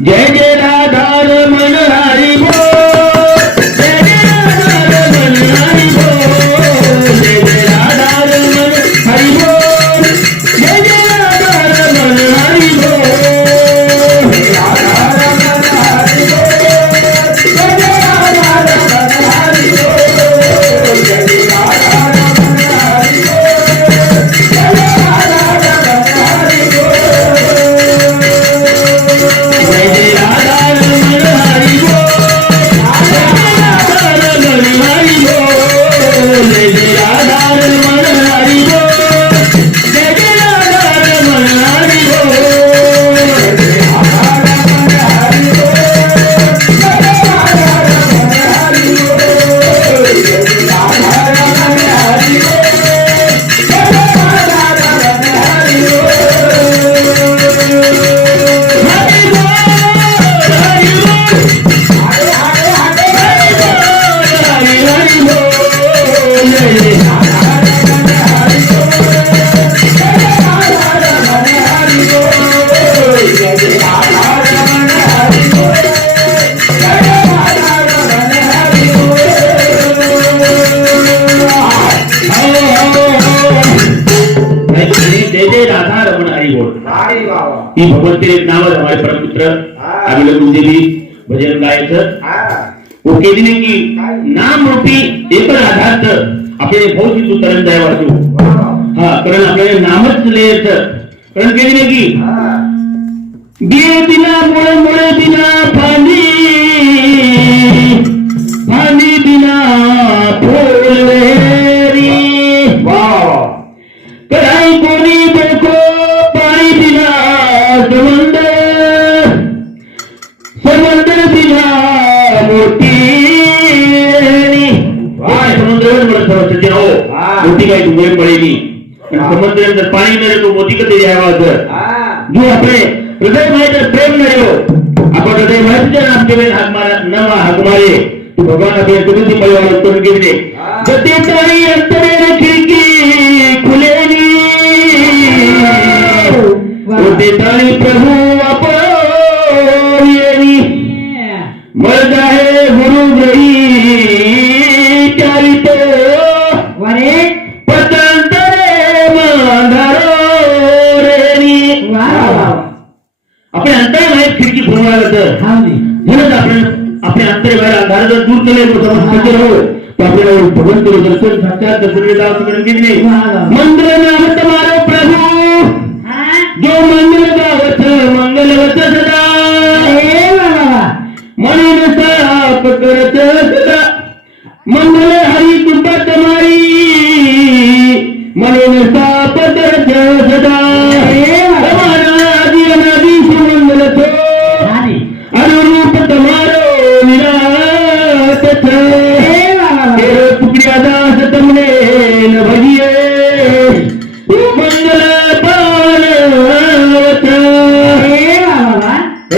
जय जय राधा रमण हरि बोल, जय जय राधा रमण हरि बोल, जय जय राधा रमण हरि बोल, जय जय राधा रमण हरि बोल, राधा रमण हरि बोल, जय जय राधा रमण हरि बोल, जय जय राधा रमण हरि बोल, जय जय राधा रमण हरि बोल। ही भगवंत एक नाम है हमारे परम मित्र अभी लोग मुझे भी भजन गायचं वो कहते ने की नाम रूपी एक आधार आपले बहुत ही सुतरण जाय वाचू हां कारण आपल्याला नामच लिहायचं कारण कहते ने की गे बिना मोळे मोळे बिना पाणी पाणी बिना फुलवेरी वाह कराई कोणी देखो पाणी बिना समंदर बिना मोती मोती काही तुम्हाला पडेली समुद्र अंदर पाणी नाही तो मोती कधी यावा जो आपले हृदय माहिती प्रेम नाही हो आपण हृदय माहितीच्या नाम केले हाक मारा नवा हाक मारे तो भगवान आपल्या तुझी मला उत्तर केले गती तारी अंतरे खिडकी खुलेली होते तारी प्रभू आपण मर्द है गुरु गई चारित वरे पतंतरे मांधारो रेनी आपले अंतर माहित खिडकी फुलवायला तर म्हणून आपले अंतर बाहेर अंधार जर दूर केले तो समज हो तो आपल्याला भगवंत दर्शन साक्षात दर्शन केले मंत्र नाम तुम्हारा प्रभु जो मंगल गावत मंगलवत सदा म्हणून साप करत सदा मंगल हरी कृपा तुम्हारी म्हणून साप करत सदा आदि अनादि सुमंगल थो अनुरूप तुम्हारो विराट तेरो टुकड़िया दास तुमने न भजिए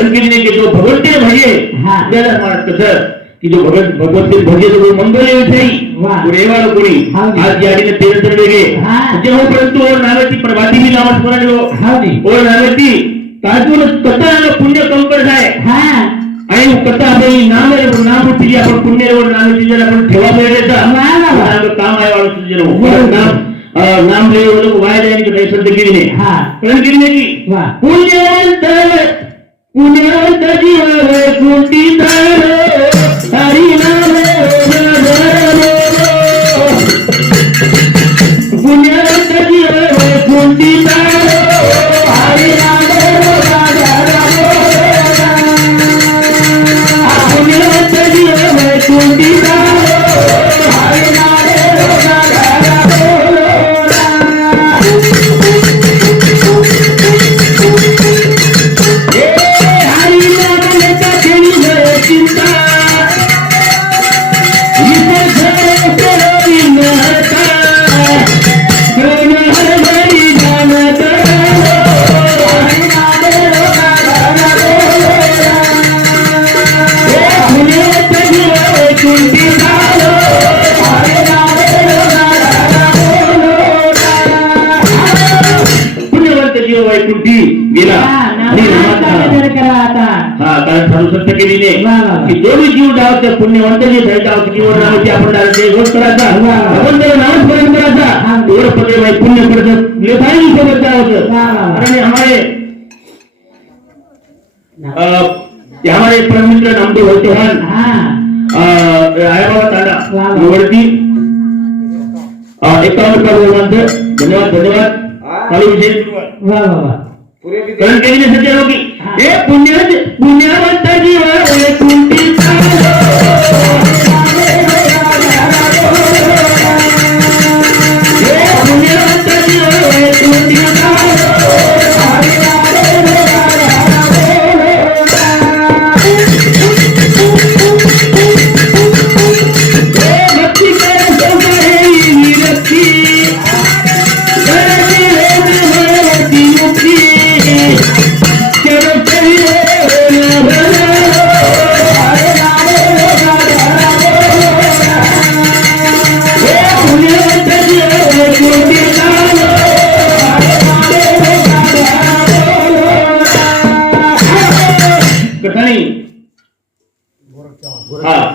मंगल के जो भगवंत भजे त्याला म्हणत कसं की जो भगवंत भजे तो मंगल विषयी रेवाला कोणी आज या ठिकाणी तेरतर वेगळे जेव्हा परंतु और नावेती प्रभाती भी नाम स्मरण हो और नावेती ताजून कथा पुण्य कंकर आहे आणि कथा आपली नाम नाम आपण पुण्य और नावेती जर आपण ठेवा पाहिजे काम आहे वाढत जर नाम नाम ले लोग वाया जाने की पैसे केली नाही कारण केली नाही की पुण्यवंत पुण्यवंत जीव कुंती हरि नाम पुण्यवंत जीव कुंती हरि नाम पुण्यवंत जीव कुंती हरि नाम चिंता शेवटी गेला आणि कारण साधू संत केलेले की जो बी जीव डावतं पुण्यवंत जे डावतं जीवन नावाची आपण डावते गोष्ट करायचा भगवंताचं नाम स्मरण करायचा एवढं पदे भाई पुण्य करत लेखाही सोबत होतं आणि हमारे परम मित्र नामदेव चौहान आया बाबा तांडा वरती 51 रुपये धन्यवाद धन्यवाद चालू विषय करण केली सज्जनों की हे पुण्यवंत जीव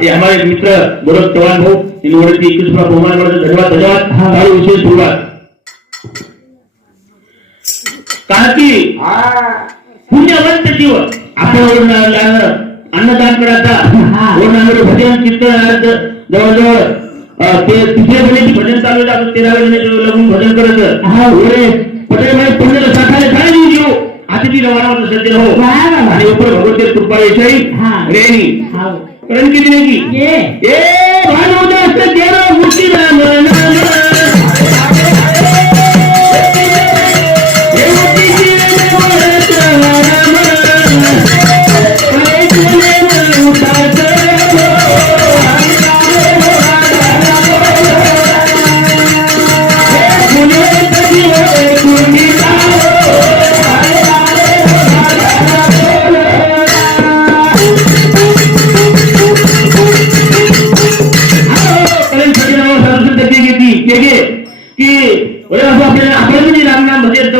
ये हमारे मित्र गोरख चौहान भाऊ इनवरती 21 बहुमान धन्यवाद धन्यवाद चालू विशेष सुरुवात कारण की पुण्यवंत जीव आपण अन्नदान करायचा भजन कीर्तन जवळजवळ ते तिसऱ्या महिन्याची भजन चालू आहे 13 महिन्याचे लागून भजन करत पटेल पुण्याला साठायला काय नाही जीव अतिथी रवाना सज्जन हो आणि ऊपर भगवते कृपा विषयी रेणी करण केली नाही की भानुदास गेलो मूर्ती राम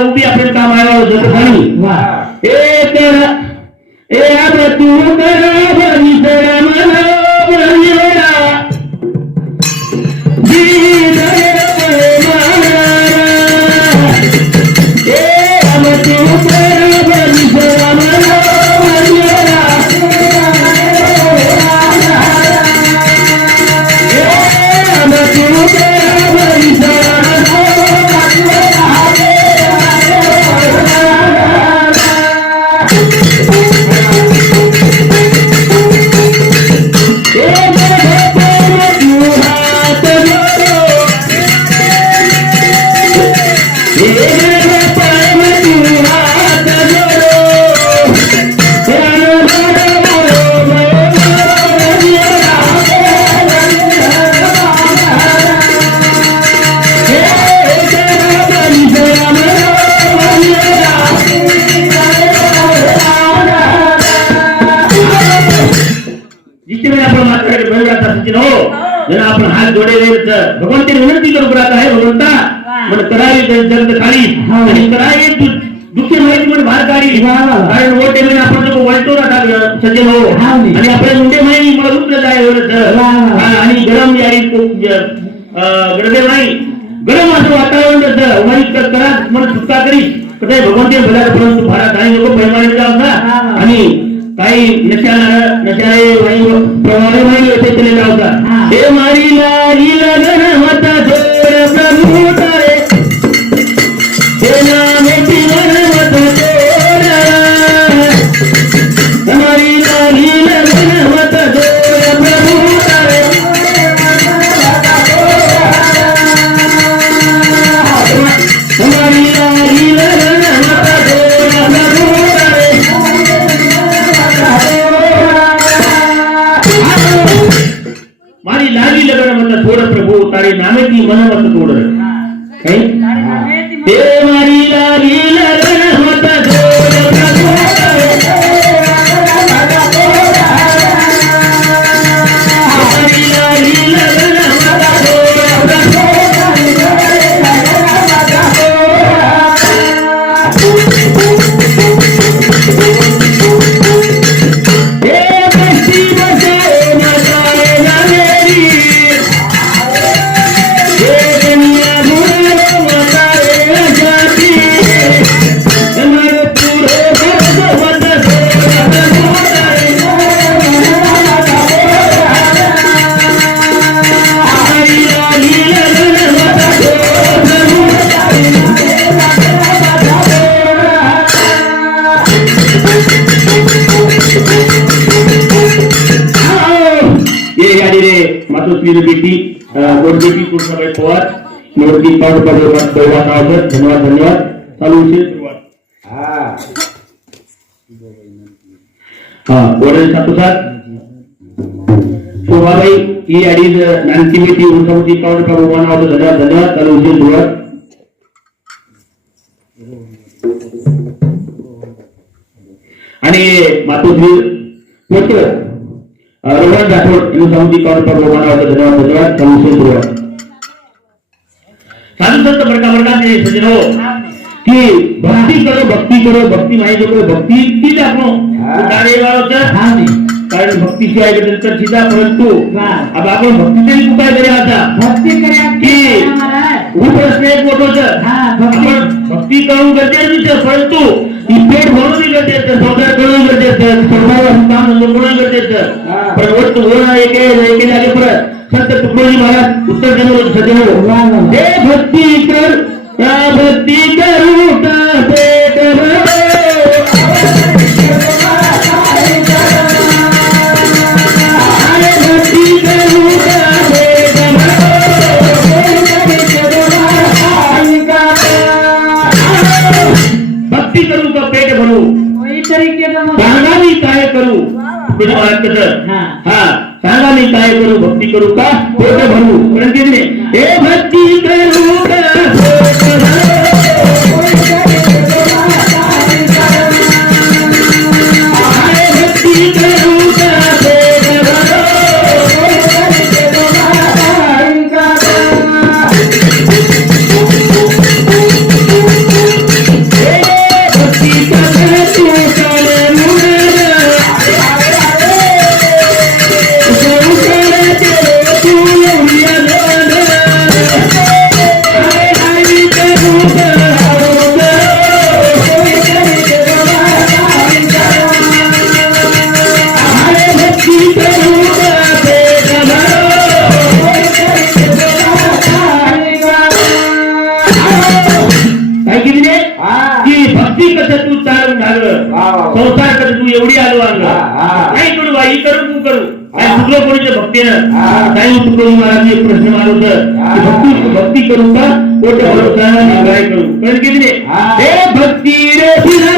उभी आपण काम आपण हात जोडले भगवंत विनंती करू राहत आहे भगवंता मन करावी जगत काळी आणि करावी दुःखी माहिती म्हणून भार काढी कारण ओटे म्हणून आपण जो वळतो ना सज्जन हो आणि आपले मुंडे माहिती मला रुपलं जाय आणि गरम यारी गडदे नाही गरम असं वातावरण वाईट करा मन सुटका करी कधी भगवंत भला परंतु भारत आणि लोक पैमाने जातात आणि काही नशाळे वायू प्रवाही वायू असे चले जातात हे मारी लागी लगन होता जोर प्रभू तारे हे नाम जीवन मत जोर हमारी लागी लगन होता जोर प्रभू तारे हमारी लागी लगन होता जोर प्रभू तारे मारी लागी लगन मत थोड़ प्रभु तारे नामे की मन मत तोड़ हे मारी लागी लगन मत थोड़ प्रभु मारी लागी लगन मत थोड़ प्रभु श्री बेटी गोडबेटी कृष्णाबाई पवार निवृत्ती धन्यवाद धन्यवाद चालू विषय सुरुवात वडील सातोसात शोभाबाई ही अडीच नानकी बेटी उंचावती पावडे धन्यवाद धन्यवाद चालू विषय सुरुवात आणि मातोश्री पोट रोहन राठोड उंचावती पावडे धन्यवाद धन्यवाद चालू विषय सुरुवात साधु संत वर्गाचे सज्जन हो की भक्ति करो भक्ति माहिती करो भक्ति की दाखो उतारे वाला हां कारण भक्ति शिवाय नंतर सीधा परंतु अब आपण भक्ति तरी उपाय करे आता भक्ति करे की वो प्रश्न एक मोठो છે हां भक्ति करून गरजेचं છે परंतु ही पेट भरून गरजेचं संसार करून गरजेचं सर्व काम करून गरजेचं पण वस्तू होणं एक जागे पर संत तुकडोजी महाराज उत्तर देणार सदैव हे भक्ती कर भक्ती करू का पेट भक्ती करू का पेट भरू सांगा मी काय करू सांगा मी काय करू भक्ती करू का पेट भरू कारण हे भक्ती करू का संसार कर तू एवढी आलो काय करू बाई करू तू करू काय चुकलो कोणीच्या भक्तीनं काही तुकडोजी महाराज एक प्रश्न मारवत भक्ती करू का कोट भरोसा काय करू कारण की हे भक्ती रे फिरा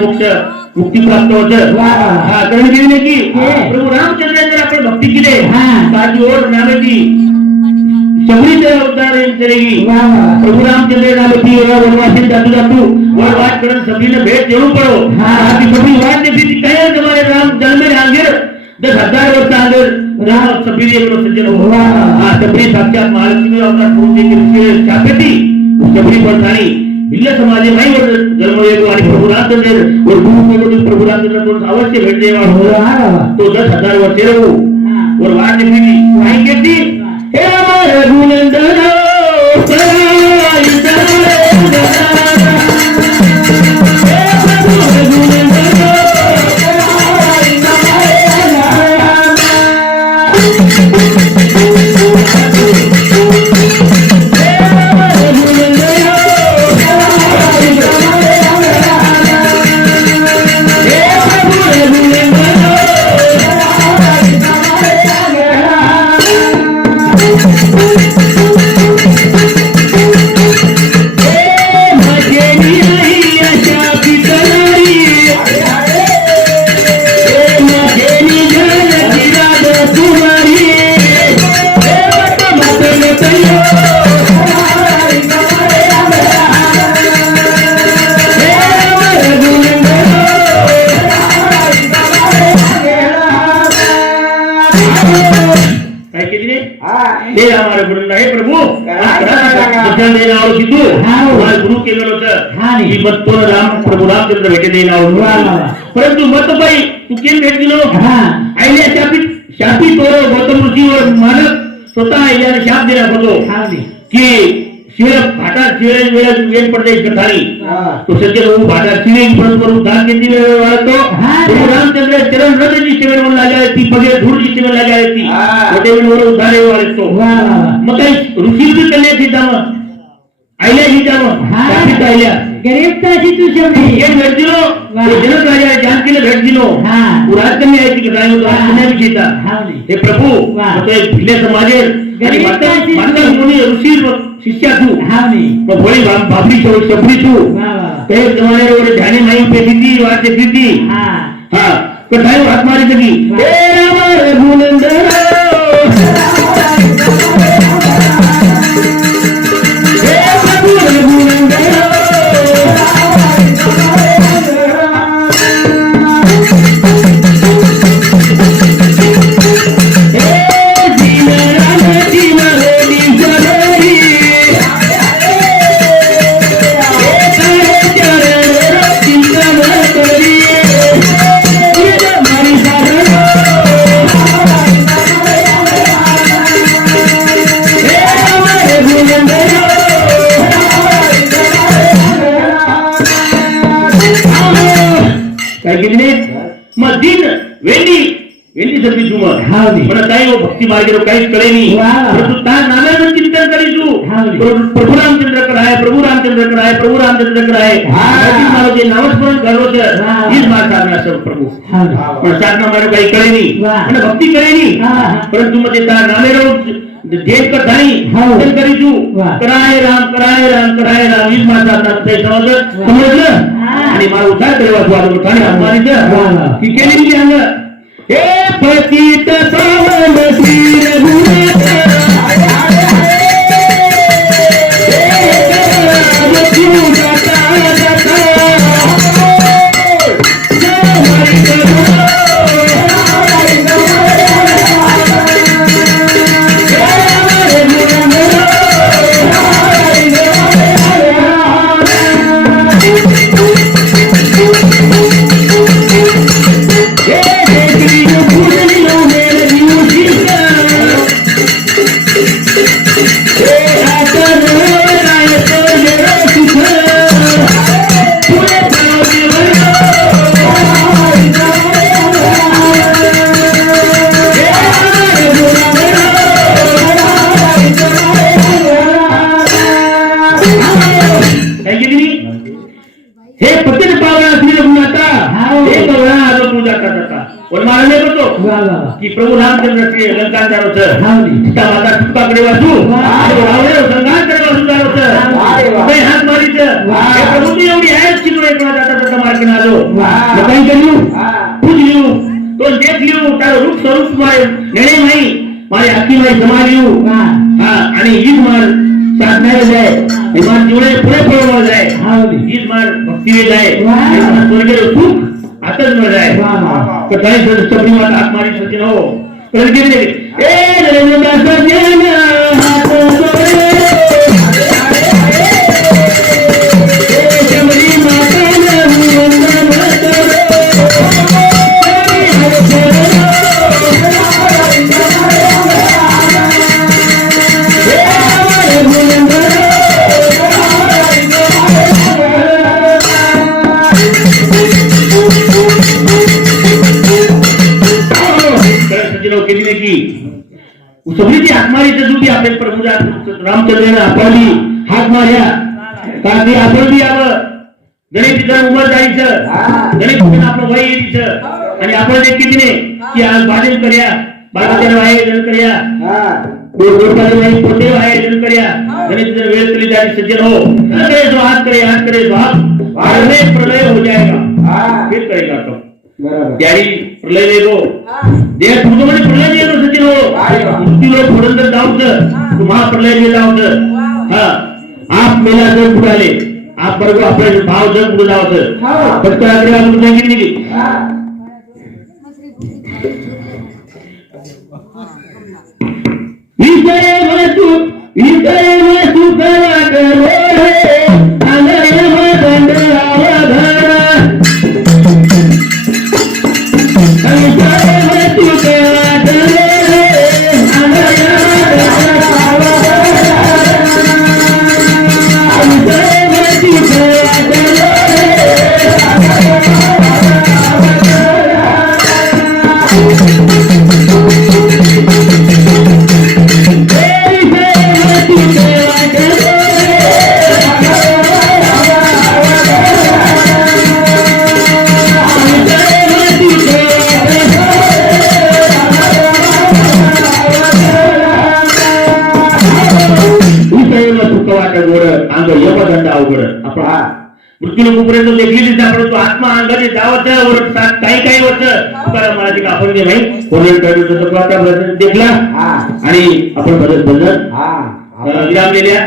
मोक्ष मुक्ती प्राप्त होतं कारण गेले की प्रभू रामचंद्रांनी आपण भक्ती केली ताजी ओढ नामेची सबरीचे अवतार करेगी प्रभु रामचंद्र नामेची वनवासी जातू जातू वनवास करून सबरीने भेट देऊ पडो ती सबरी वाट देती काय तुम्हारे राम जन्मे आंगेर 10,000 वर्ष आंगेर राम सबरी एक सज्जन हो सबरी साक्षात महालक्ष्मी अवतार करून के छापेती सबरी परसानी बिल्ला समाज में और जन्म एक वाली प्रभु रामचंद्र और गुरु को प्रभु रामचंद्र को अवश्य भेट देवा हो तो 10,000 वर्ष रहो और वाट निकली नहीं कहती हे हमारे गुणनंदन काय केली रे हे हमारे गुरु आहे प्रभू दर्शन देना आवडो कितू हमारे गुरु केलेलं होतं की मत तो राम प्रभू रामचंद्र भेटे देना आवडो परंतु मत बाई तू केम भेट दिलो आईल्या शापी तो गौतम ऋषीवर मानक स्वतः आईल्याने शाप दिला होतो की शिवाय भाटा शिवाय वेळ पडते कथानी तो सज्जन वो भाटा शिवे परस्पर उद्धार के दिवे वाळतो रामचंद्र चरण रथ जी शिवे म्हणून लागाय ती पगे धूळ जी शिवे लागाय ती मोठे वर उद्धार वाळतो मग काही ऋषी भी कन्या थी दाम आईल्या ही दाम शापित आईल्या गरीबताची तू शेवटी एक भेट दिलो जनक राजा जानकीला भेट दिलो राज्य में आयची कथा होतो पुण्या विषयता हे प्रभू तो एक भिले समाजेर आणि माता मुनी ऋषी शिष्या तू मग भोळी बाबरी शबरी तू ते जमान्यावर ध्यानी माई पेटी वाचे प्रीती हा कथाय हात मारी सकी हे राम रघुनंदन हे प्रभू रघुनंदन भक्ति मार्ग कहीं करे नहीं नाना चिंतन करीशु प्रभु रामचंद्र कराए प्रभु रामचंद्र कराए प्रभु रामचंद्र कराए नामस्मरण करो सब प्रभु साधना मारे काही करे नहीं भक्ति करे नहीं परंतु मग नामेरो देश का धानी चिंतन करीशु कराए राम कराए राम कराए राम हीच माझा समजलं आणि मला उद्धार करायला की केली अंग हे पतित पावन श्री रघुनाथ की प्रभु रामचंद्र के लंका जारो सीता माता तुकाकडे वासू रावण संघात करे वासू जारो काही हात मारी हे प्रभु ती एवढी आहेच की तुला एकला जाता मार्ग आलो काही करू पूज लिऊ तो देख लिऊ तारो रूप स्वरूप मारे नेणे माई मारे आखी माई समालिऊ आणि ईद मार साधनाला जाय इमान जीवने पुढे पळवा जाय ईद मार भक्ती जाय स्वर्गेर सुख आताच मिळ जाय तर काही सबरी मात आत्मारी सचिन हो तर गेले ए नरेंद्र सजन हात जोडे ए सबरी माता वंदन सगळी ती आत्मारी जुटी आपले प्रभू रामचंद्राने आपली हात मार्या कारण आपण बी यावं गणेशचं उमर जायचं गणेश आपलं वय यायचं आणि आपण देखील कितीने की आज भाजन कर्या बाबाच्या आयोजन कर्या पोटे आयोजन कर्या गणेश वेळ केली जाए सज्जन हो करे जो हाथ करे प्रलय हो जाएगा फिर करेगा तो त्यारी प्रलय देखो देह तुमच्यामध्ये प्रलय नाही येतो सचिन हो मृत्यूला थोडं जर जाऊचं तुम्हा प्रलय नाही जाऊचं आप मेला जर पुढाले आप बरोबर आपले भाव जर पुढे जावचं फक्त आकडे आपण सांगितली विषय वस्तू करा करो रे आलय मदन आवधारा विषय वस्तू करा करो रे आलय मदन आवधारा विषय वस्तू करा करो रे यमदंड अवघड आपण मृत्यू लोकपर्यंत देखील आपण तो आत्मा अंगाने जावत काही वर्ष मला ते आपण ते माहिती कोण देखला आणि आपण बदल विरामलेल्या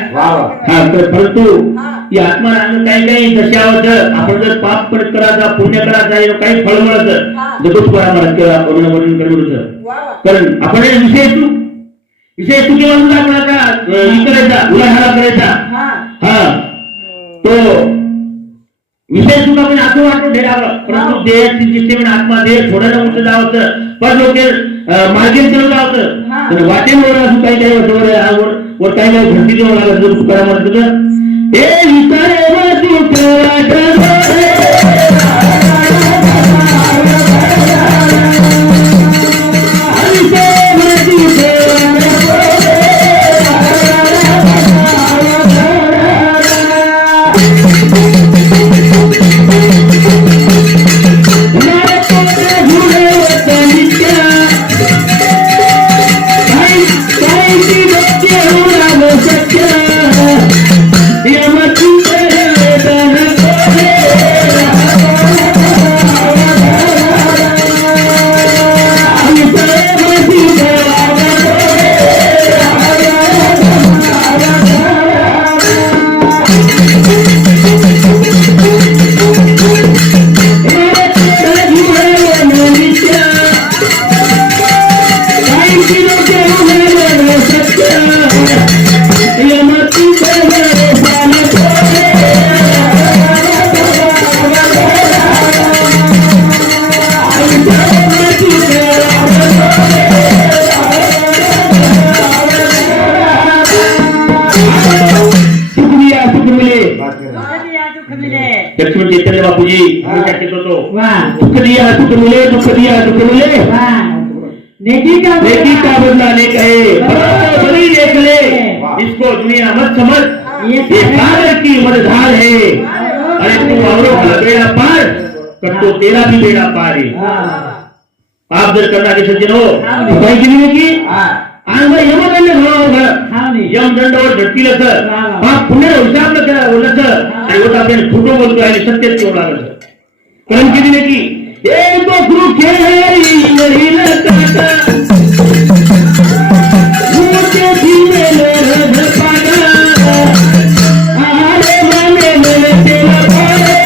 परंतु ही आत्मा अंग काही दशावत आपण जर पाप परत करायचा पुण्य करायचा काही फळ मिळत जगत मला कारण आपण विषय तू केव्हा आपण आता करायचा उलाढाला करायचा तो विषय सुद्धा आपण असं वाटून ठेवावं परंतु देहाची जिथे आत्मा देह थोड्याला उंच जावं पण लोक मार्गेन करत जावं वाटेवर असं काही वर काही घंटी देऊ लागत तुकारा म्हणत लक्ष्मण चैतन्य बापूजी दुख दिया दुख मिले नेकी का बदला नेक है बड़ी देख ले इसको दुनिया मत समझ ये सागर की मदधार है अरे तू औरों का बेड़ा पार कर तो तेरा भी बेड़ा पार है आप जर करना के सज्जन हो की यमदंड यमदंडावर झटतील पुण्य हिसाब न करा बोलत आणि होता आपण खोटं बोलतोय आणि सत्यच केवढा लागत कारण किती नाही की एक गुरु खेळी नाही लता मुझे धीमे रध पागा आरे माने मन तेरा पारे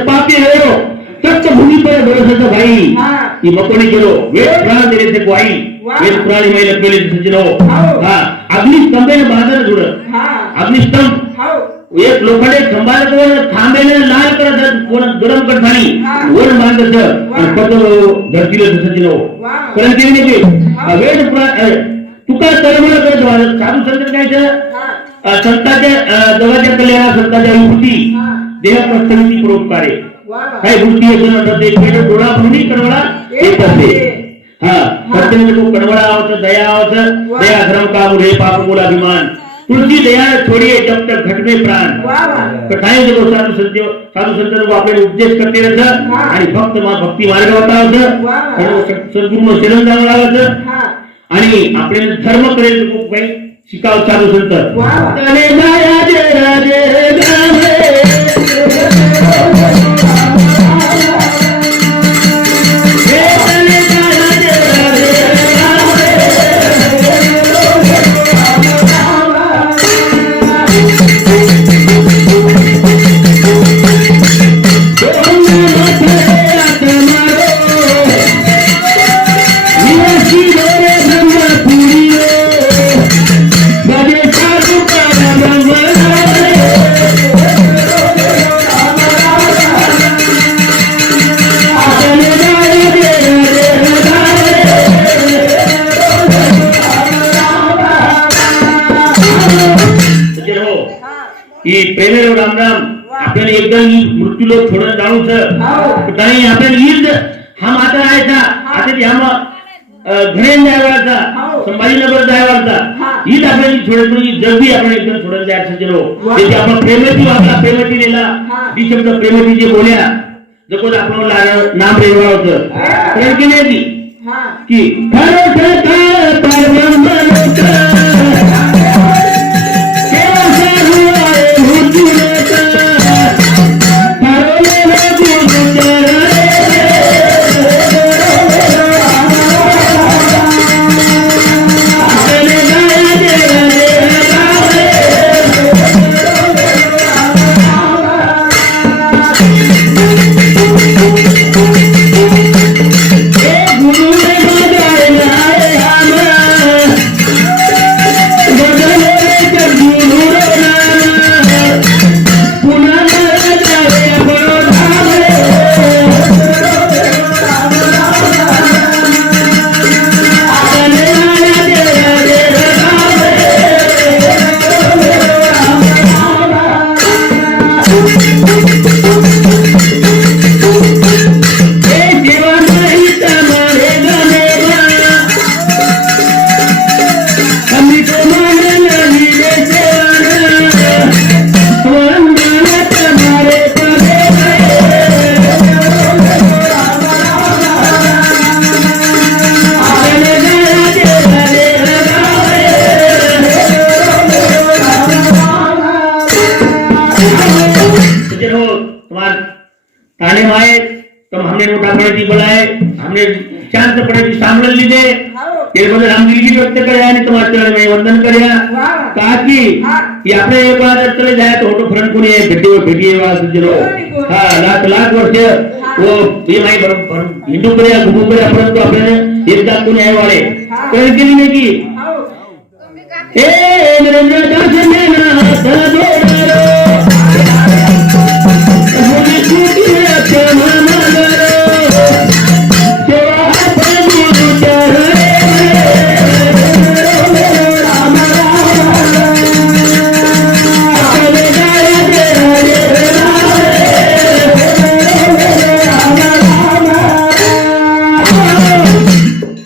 पापी हो सत्य भूमि पर भरोसा भाई ये मकोनी करो वे प्राण देने से कोई वेद पुराणी महिला केले सज्जनो हा अग्निस्तंभेने बांधलं जुडं अग्निस्तंभ एक लोखंडे खंबाला कोण थांबेने लाल करत कोण गरम करत नाही वर बांधत आणि पद धरतीला सज्जनो कारण की नाही वेद पुराण तुका तळमळ करत साधू संत काय संतांच्या देवाच्या कल्याणा संतांच्या विभूती देह प्रसन्नती परोपकारे काही गोष्टी येतात डोळा म्हणून कडवळा येत असते हा सत्य को कडवळा आवत दया आवत दया धर्म का मुरे पाप मूल अभिमान तुलसी दया छोड़िए जब तक घट में प्राण कथाएं जो साधु संत को आपले उपदेश करते रहत आणि फक्त भक्ती मार्ग होता सद्गुरू शरण जावं लागत आणि आपले धर्म करेल काही शिकाव साधू संत तने माया जय राजे गावे प्रेमेरो राम राम आपल्याला एकदम मृत्यूलो थोडं जाणूच काही आपल्याला ईद हा माता राहायचा आता ते हम घरेन जायवाचा संभाजीनगर जायवाचा ईद आपल्याला थोडं जल्दी आपण एकदम थोडं जायचं चलो जे आपण प्रेमती वापरा प्रेमती नेला ती शब्द प्रेमती जे बोल्या जकोज आपण नाम रेवा होतं कारण की नाही की खरं खरं परम ताने माए तुम हमने मोटा पड़े बोलाए हमने शांत पड़े सामने लीधे ये बदल हम दिल की व्यक्त करे आणि तुम्हारे चरण में वंदन कर्या कहा कि આપણે એક વાર ચલે જાય તો ઓટો ફ્રન્ટ કોની ભેટી એવા સજ્જનો હા લાખ વર્ષ वो ये माई हिंदू કર્યા ગુરુ કર્યા પરંતુ આપણે એક જાત કોની આય વાળે કારણ કે નહીં की ए नरेंद्र दास ने ना हाथ जोड़ो मुझे छूटी रखे मामा करो सेवा प्रभु चढ़े राम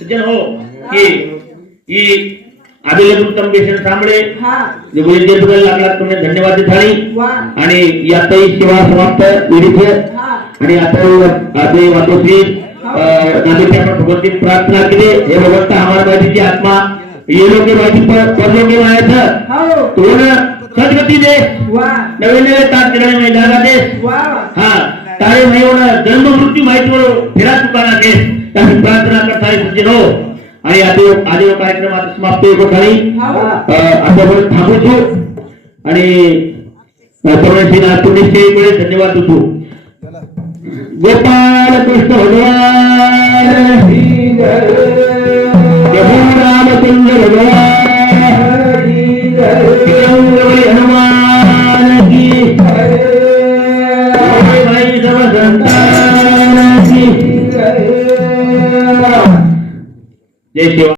जन हो ये अवेलेबल तंबेशन सांभळे जे बोलते बदल लागला तुम्ही धन्यवाद थाळी आणि यातही सेवा समाप्त विधीचे आणि आता आपले वातोश्री नागरिक आपण भगवती प्रार्थना केली हे भगवंत हमारा माझी आत्मा ये लोग माझी परलोक मायाचं तोन सद्गती दे नवे नवे तारखेला मी जागा दे हा तारे महिना जन्म मृत्यू माहितीवर फिरा तुकाना दे त्याची प्रार्थना करता सज्जनो आणि आदिव कार्यक्रम आता समाप्त होतो खाली आता परत थांबू छु आणि परमेश्वराला पुण्यश्री धन्यवाद देतो गोपाल कृष्ण भगवान साई सर्व संतांची जय शिव